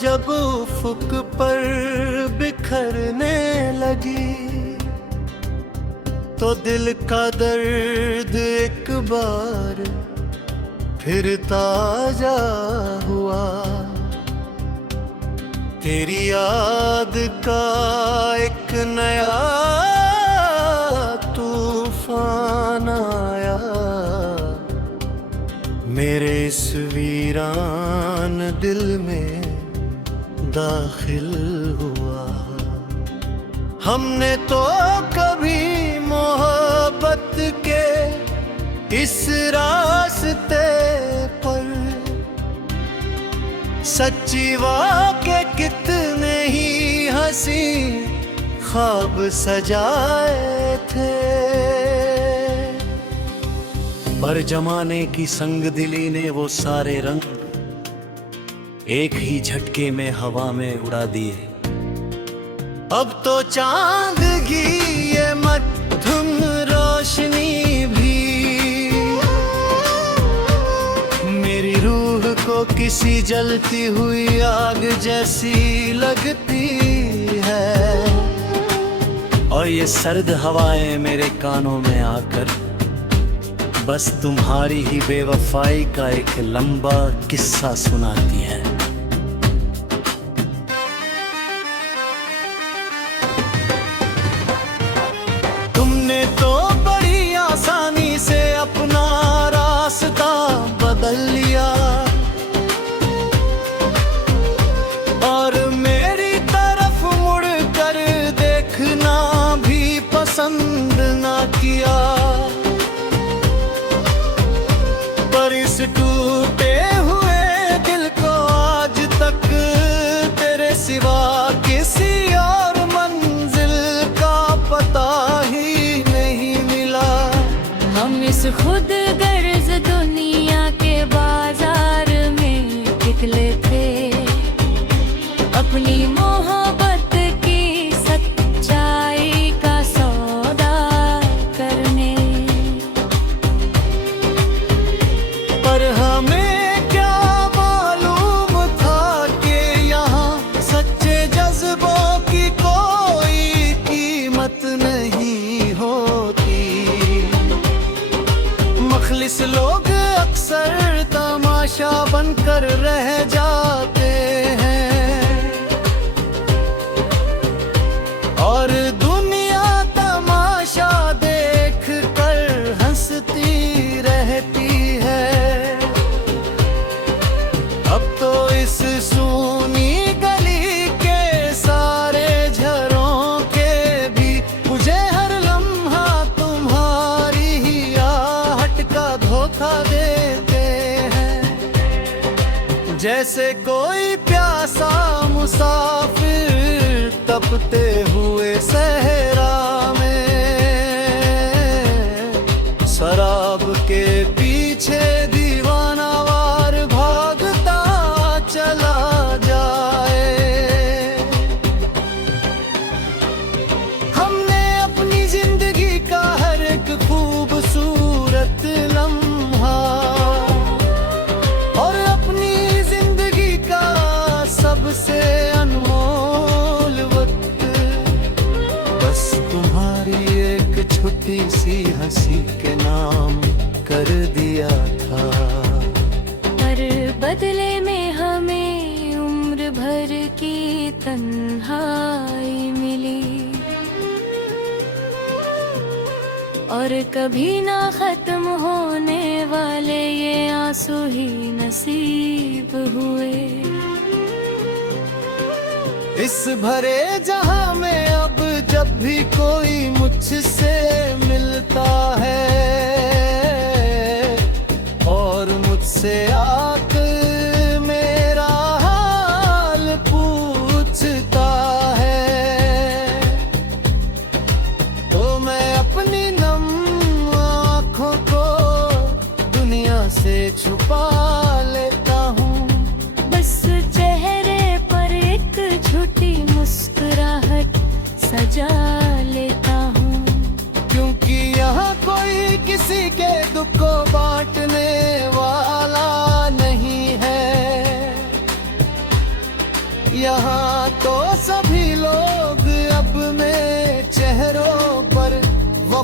जब उफ़ुक़ पर बिखरने लगी तो दिल का दर्द एक बार फिर ताजा हुआ। तेरी याद का एक नया तूफान आया, मेरे इस वीरान दिल में दाखिल हुआ। हमने तो कभी मोहब्बत के इस रास्ते पर सच्ची वाक़े कितने ही हंसी ख्वाब सजाए थे। पर जमाने की संग दिली ने वो सारे रंग एक ही झटके में हवा में उड़ा दिए। अब तो चांद की ये मध्यम रोशनी भी मेरी रूह को किसी जलती हुई आग जैसी लगती है। और ये सर्द हवाएं मेरे कानों में आकर बस तुम्हारी ही बेवफाई का एक लंबा किस्सा सुनाती है। तुमने तो बड़ी आसानी से अपना रास्ता बदल लिया और मेरी तरफ मुड़ कर देखना भी पसंद ना किया। पर इस टूटे हुए दिल को आज तक तेरे सिवा किसी और मंजिल का पता ही नहीं मिला। हम इस खुद गर्ज दुनिया के बाजार में निकले थे अपनी मोहब्बत की सच्चाई का सौदा करने। पर हमें क्या मालूम था कि यहाँ सच्चे जज्बों की कोई कीमत नहीं होती। मखलिस लोग अक्सर तमाशा बनकर रह जाते हैं और दुनिया तमाशा देख कर हंसती रहती है। अब तो इस सूनी गली के सारे झरोखे भी मुझे हर लम्हा तुम्हारी ही आहट का धोखा देते हैं। जैसे कोई प्यासा मुसाफिर तपते हुए सहरा में शराब के पीछे दीवाना वार भागता चला जाए। हमने अपनी जिंदगी का हर एक खूबसूरत लम्हा और अपनी जिंदगी का सबसे अनमोल वक्त बस तुम्हारी एक छोटी सी हंसी के नाम कर दिया था। पर बदले में हमें उम्र भर की तन्हाई मिली और कभी ना खत्म होने वाले ये आंसू ही नसीब हुए। इस भरे जहां में अब जब भी कोई मुझसे मिलता है और मुझसे आकर मेरा हाल पूछता है तो मैं अपनी नम आँखों को दुनिया से छुपा लेता हूँ। बस चेहरे पर एक झूठी मुस्कुराहट सजा लेता हूँ, क्योंकि यहाँ कोई किसी के दुख को बांटने वाला नहीं है।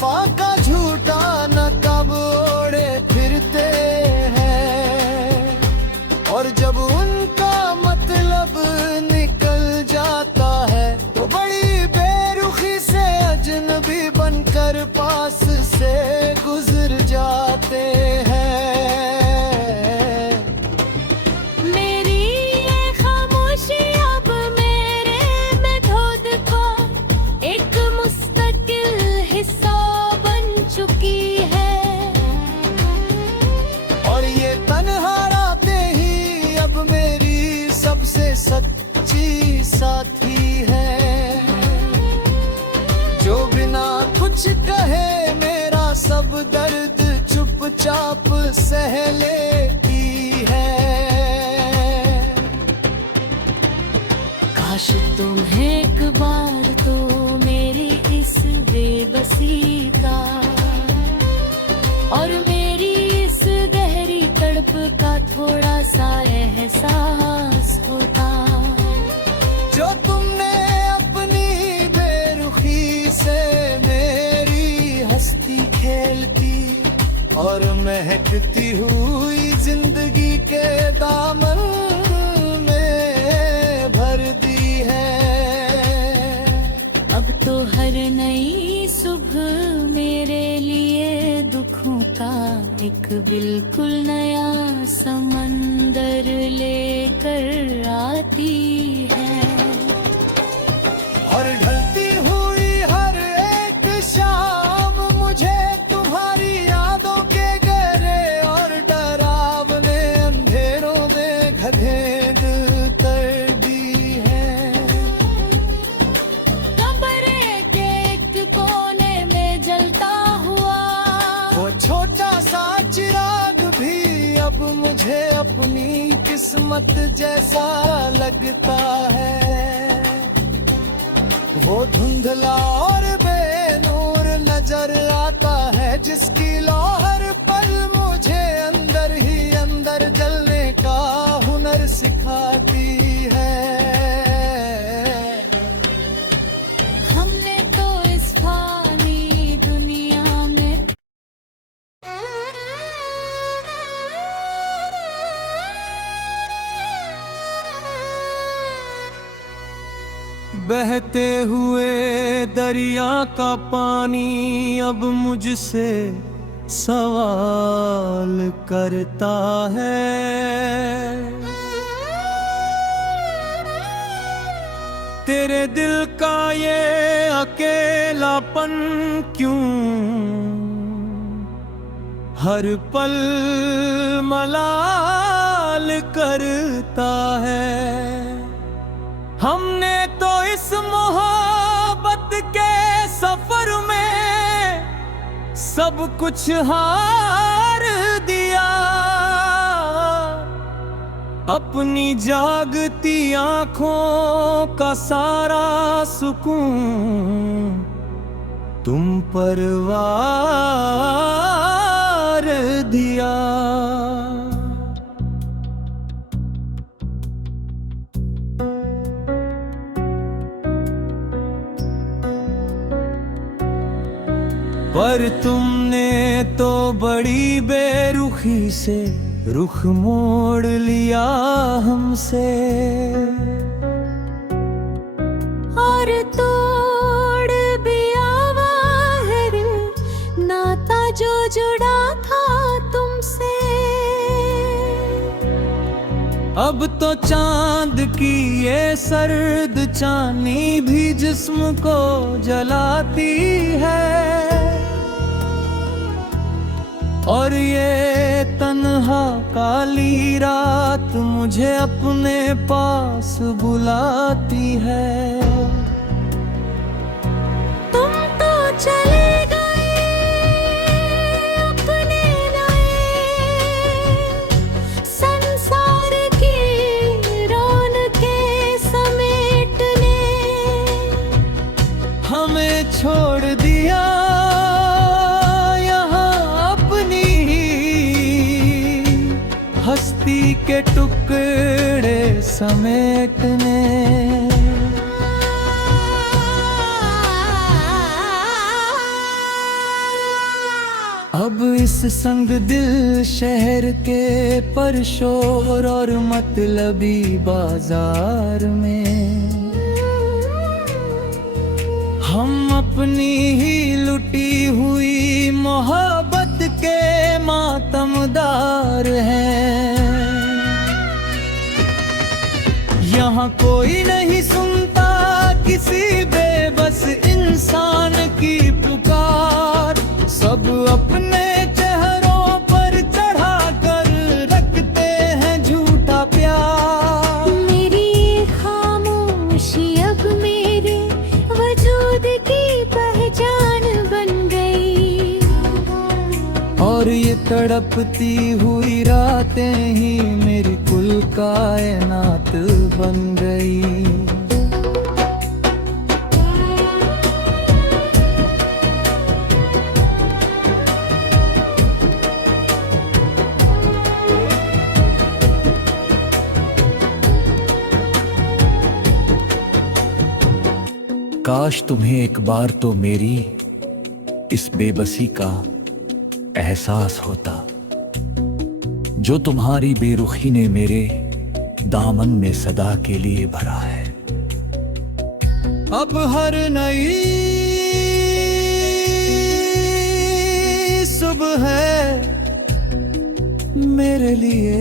वफा का झूठा नकाब ओढ़े फिरते हैं, और जब उनका मतलब निकल जाता है तो बड़ी बेरुखी से अजनबी बनकर पास से गुजर जाते हैं। मेरी ये खामोशी अब मेरे मेथड का एक मुस्तकिल हिस्सा बन चुकी है, और ये तन्हा रातें ही अब मेरी सबसे सच्ची साथी है, जो बिना कुछ कहे मेरा सब दर्द चुपचाप सह लेती है। काश तुम्हें एक बार तो मेरी इस बेबसी का और मेरी इस गहरी तड़प का थोड़ा सा एहसास होता, जो तुमने अपनी बेरुखी से मेरी हस्ती खेलती और महकती हुई जिंदगी के दामन में भर दी है। अब तो हर नई सुबह मेरे लिए दुखों का एक बिल्कुल नया समंदर लेकर आती है, और ढलती हुई हर एक शाम मुझे तुम्हारी यादों के गहरे और डरावने अंधेरों में घधेड़ कर दी है। कमरे के एक कोने में जलता हुआ वो छोटा सा चिराग भी अब मुझे अपनी किस्मत जैसा लगता है। वो धुंधला और बेनूर नजर आता है, जिसकी लौ हर पल मुझे अंदर ही अंदर जलने का हुनर सिखाती है। हमने तो इस फानी दुनिया में बहते हुए दरिया का पानी अब मुझसे सवाल करता है, तेरे दिल का ये अकेलापन क्यों हर पल मलाल करता है। हमने तो इस मोहब्बत के सफर में सब कुछ हार दिया, अपनी जागती आंखों का सारा सुकून तुम पर वार दिया। पर तुमने तो बड़ी बेरुखी से रुख मोड़ लिया हमसे, और तोड़ भी आवाहर नाता जो जुड़ा था तुमसे। अब तो चांद की ये सर्द चांदनी भी जिस्म को जलाती है, और ये तन्हा काली रात मुझे अपने पास बुलाती है। तुम तो चले गए अपने नए संसार की रौनकें समेटने, हमें छोड़ दिया हस्ती के टुकड़े समेटने। अब इस संग दिल शहर के परशोर और मतलबी बाजार में हम अपनी ही लुटी हुई मोहब्बत के मातमदार हैं। यहाँ कोई नहीं सुनता किसी बेबस इंसान की पुकार, सब अपने चेहरों पर चढ़ा कर रखते हैं झूठा प्यार। मेरी खामोशी अब मेरे वजूद की पहचान बन गई, और ये तड़पती हुई रातें ही मेरी कुल कायनात बन गई। काश तुम्हें एक बार तो मेरी इस बेबसी का एहसास होता, जो तुम्हारी बेरुखी ने मेरे दामन में सदा के लिए भरा है। अब हर नई सुबह है मेरे लिए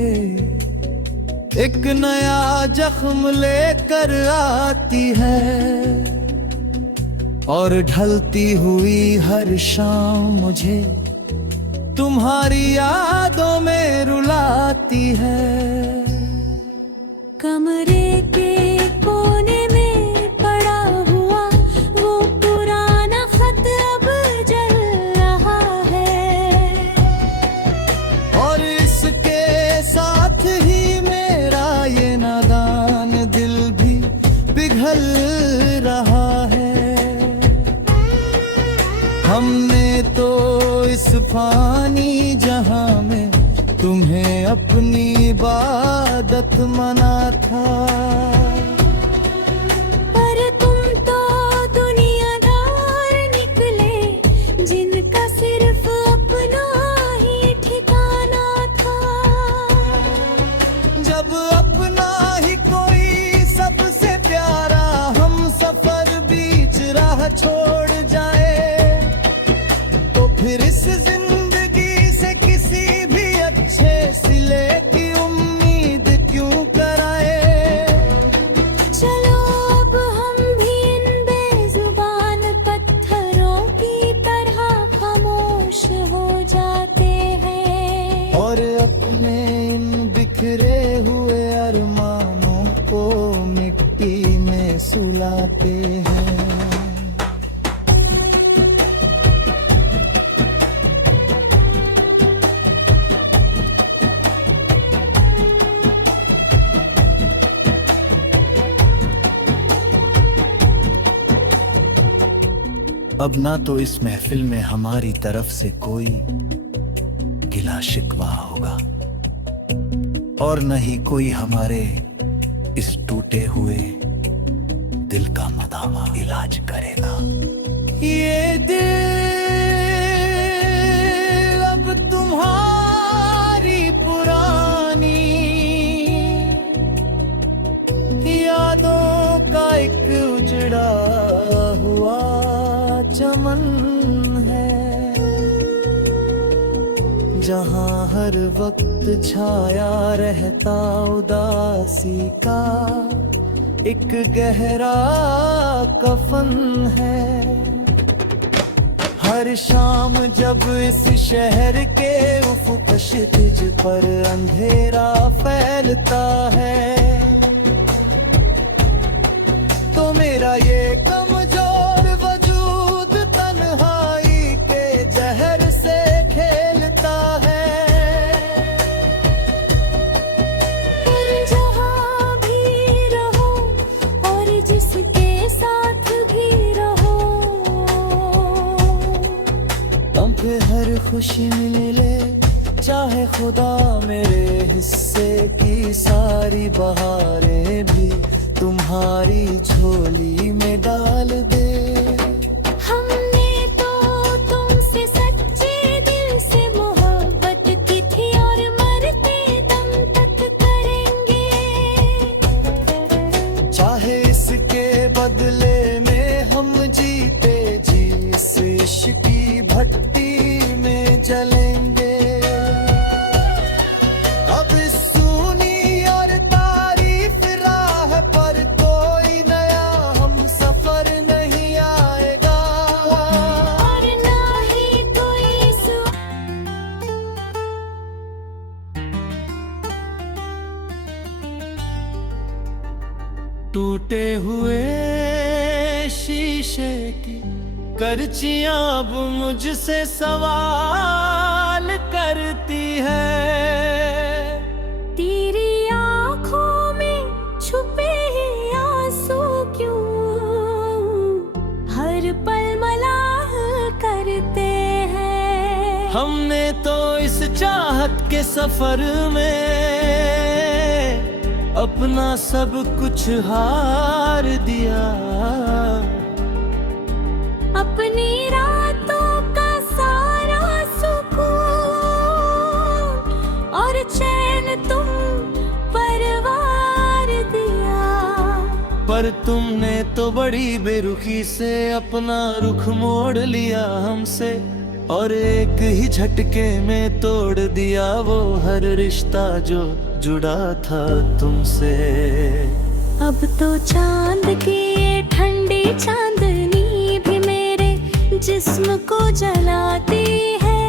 एक नया जख्म लेकर आती है, और ढलती हुई हर शाम मुझे तुम्हारी यादों में रुलाती है। कमरे के कोने में पड़ा हुआ वो पुराना खत अब जल रहा है, और इसके साथ ही मेरा ये नादान दिल भी पिघल रहा है। हमने तो इस फानी जहां में तुम्हें अपनी इबादत माना था, पर तुम तो दुनियादार निकले जिनका सिर्फ अपना ही ठिकाना था। जब अपना ही कोई सबसे प्यारा हम सफर बीच राह छोड़ जाए, फिर इस जिंदगी से किसी भी अच्छे सिले की उम्मीद क्यों कराए। चलो अब हम भी इन बेजुबान पत्थरों की तरह खामोश हो जाते हैं, और अपने इन बिखरे हुए अरमानों को मिट्टी में सुलाते हैं। अब ना तो इस महफिल में हमारी तरफ से कोई गिला शिकवा होगा, और न ही कोई हमारे इस टूटे हुए दिल का मदावा इलाज करेगा। ये दिल अब तुम्हारी पुरानी यादों का एक उजड़ा हुआ चमन है, जहां हर वक्त छाया रहता उदासी का एक गहरा कफन है। हर शाम जब इस शहर के उफ़क़ क्षितिज पर अंधेरा फैलता है, तो मेरा ये कमजोर वजूद तन्हाई के जहर से खेलता है। जहाँ भी रहो और जिसके साथ भी रहो, पे हर खुशी मिले चाहे खुदा मेरे हिस्से की सारी बहारें भी तुम्हारी झोली में डाल दे। हमने तो तुमसे सच्चे दिल टूटे हुए शीशे की करचियां अब मुझसे सवाल करती है। तेरी आंखों में छुपे हैं आंसू क्यों हर पल मलाल करते हैं। हमने तो इस चाहत के सफर में अपना सब कुछ हार दिया। अपनी रातों का सारा सुकून और चैन तुम परवार दिया। पर तुमने तो बड़ी बेरुखी से अपना रुख मोड़ लिया हमसे, और एक ही झटके में तोड़ दिया वो हर रिश्ता जो जुड़ा था तुमसे। अब तो चांद की ये ठंडी चांदनी भी मेरे जिस्म को जलाती है।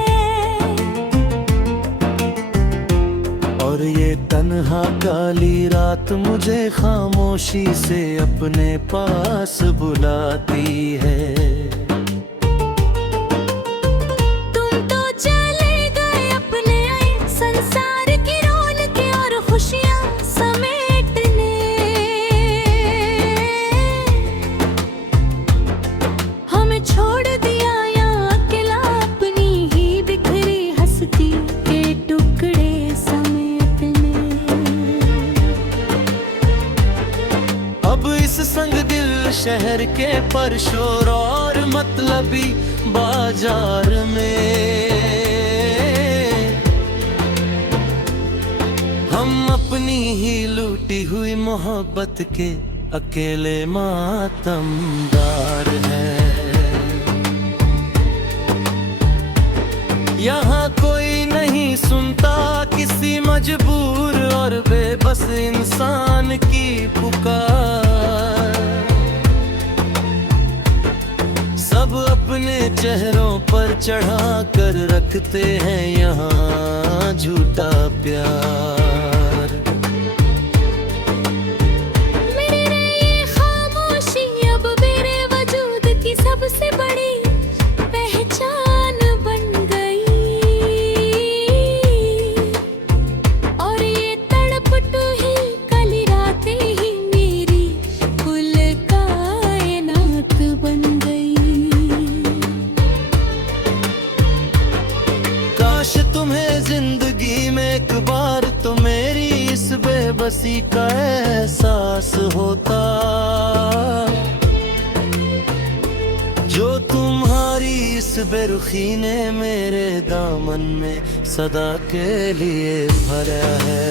और ये तन्हा काली रात मुझे खामोशी से अपने पास बुलाती है। संग दिल शहर के परशोर और मतलबी बाजार में हम अपनी ही लूटी हुई मोहब्बत के अकेले मातमदार हैं। यहाँ कोई नहीं सुनता किसी मजबूर और बेबस इंसान की पुकार। सब अपने चेहरों पर चढ़ा कर रखते हैं यहाँ झूठा प्यार। मेरे ये खामोशी अब मेरे वजूद की सबसे बड़ी पहचान बन गई। और ये तड़प ही कल रातें ही मेरी कुल कायनात बन गई। काश तुम्हें जिंदगी में एक बार तो मेरी इस बेबसी का एहसास होता, जो तुम्हारी इस बेरुखी ने मेरे दामन में सदा के लिए भरा है।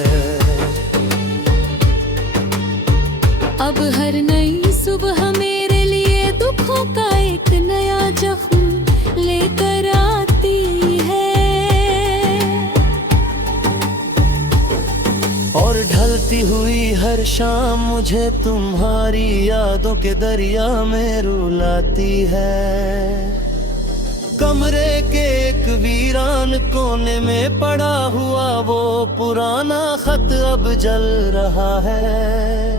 अब हर नई सुबह मेरे लिए दुखों का एक नया जख्म लेकर आती है। और ढलती हुई हर शाम मुझे तुम्हारी यादों के दरिया में रुलाती है। कमरे के एक वीरान कोने में पड़ा हुआ वो पुराना खत अब जल रहा है।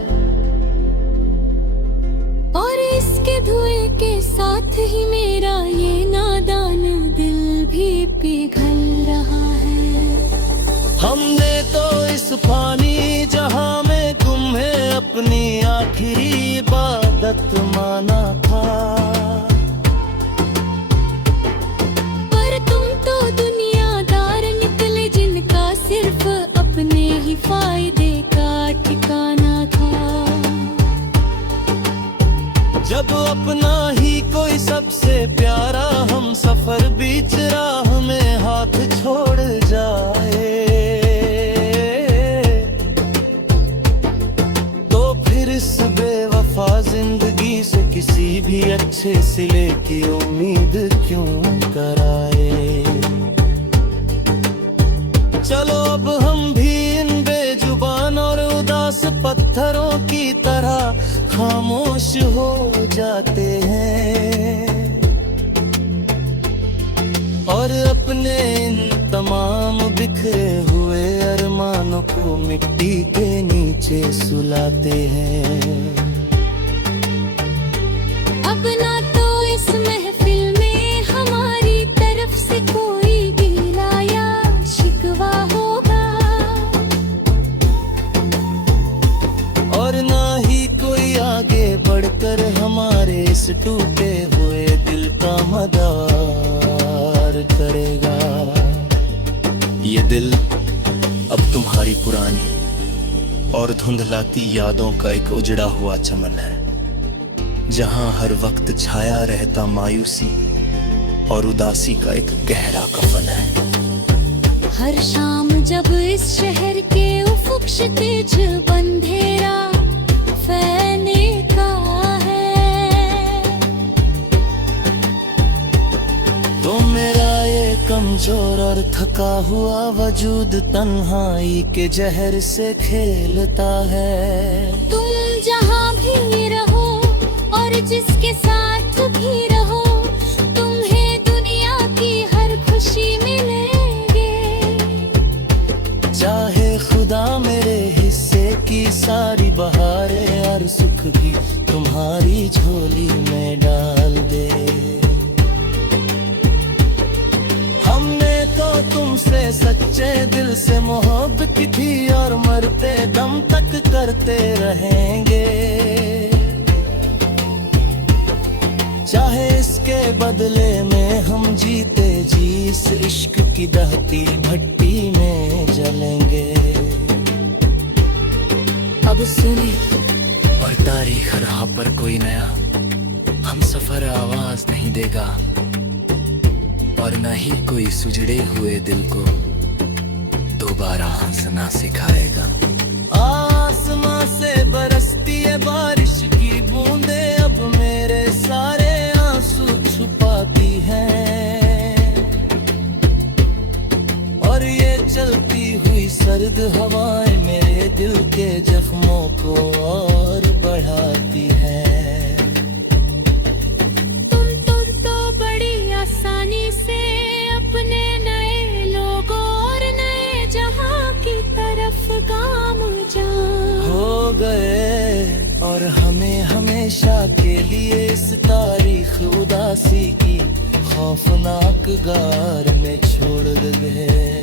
और इसके धुएं के साथ ही मेरा ये नादान दिल भी पिघल रहा है। हमने तो इस फानी जहां में तुम्हें अपनी आखिरी इबादत माना था। पर तुम तो दुनियादार निकले जिनका सिर्फ अपने ही फायदे का ठिकाना था। जब अपना ही कोई सबसे प्यारा हम सफर बीच राह में हाथ छोड़ जाए, तो फिर इस बेवफा जिंदगी से किसी भी अच्छे सिले की उम्मीद क्यों कराए। चलो अब हम भी इन बेजुबान और उदास पत्थरों की तरह खामोश हो जाते हैं, और अपने इन तमाम बिखरे हुए अरमान अपनों को मिट्टी के नीचे सुलाते हैं। अब ना तो इस महफिल में हमारी तरफ से कोई गिला या शिकवा होगा, और ना ही कोई आगे बढ़कर हमारे इस टूटे हुए दिल का मदार करेगा। ये दिल अब तुम्हारी पुरानी और धुंधलाती यादों का एक उजड़ा हुआ चमन है, जहां हर वक्त छाया रहता मायूसी और उदासी का एक गहरा कफन है। हर शाम जब इस शहर के उफुक क्षितिज बंधेरा फैलने का है, तो मेरा ये कमजोर और थका हुआ वजूद तन्हाई के जहर से खेलता है। तुम जहाँ भी रहो और जिसके साथ भी रहो, तुम्हें दुनिया की हर खुशी मिलेगी। चाहे खुदा मेरे हिस्से की सारी बहारें और सुख भी तुम्हारी झोली में डाल दे। हमने तो तुमसे सच्चे दिल से मोहब्बत की थी और मरते दम तक करते रहेंगे। चाहे इसके बदले में हम जीते जी इस इश्क की दहती भट्टी में जलेंगे। अब सुनी और तारीख राह पर कोई नया हम सफर आवाज नहीं देगा, और न ही कोई सुजड़े हुए दिल को दोबारा हंसना सिखाएगा। आसमां से बरसती है बारिश की बूंदे अब मेरे सारे आंसू छुपाती हैं, और ये चलती हुई सर्द हवाएं मेरे दिल के जख्मों को और बढ़ाती हैं। तुम तो बड़ी आसानी से अपने नए लोगों और नए जहां की तरफ गामज़न हो गए, और हमें हमेशा के लिए इस तारीख उदासी की खौफनाक गार में छोड़ गए।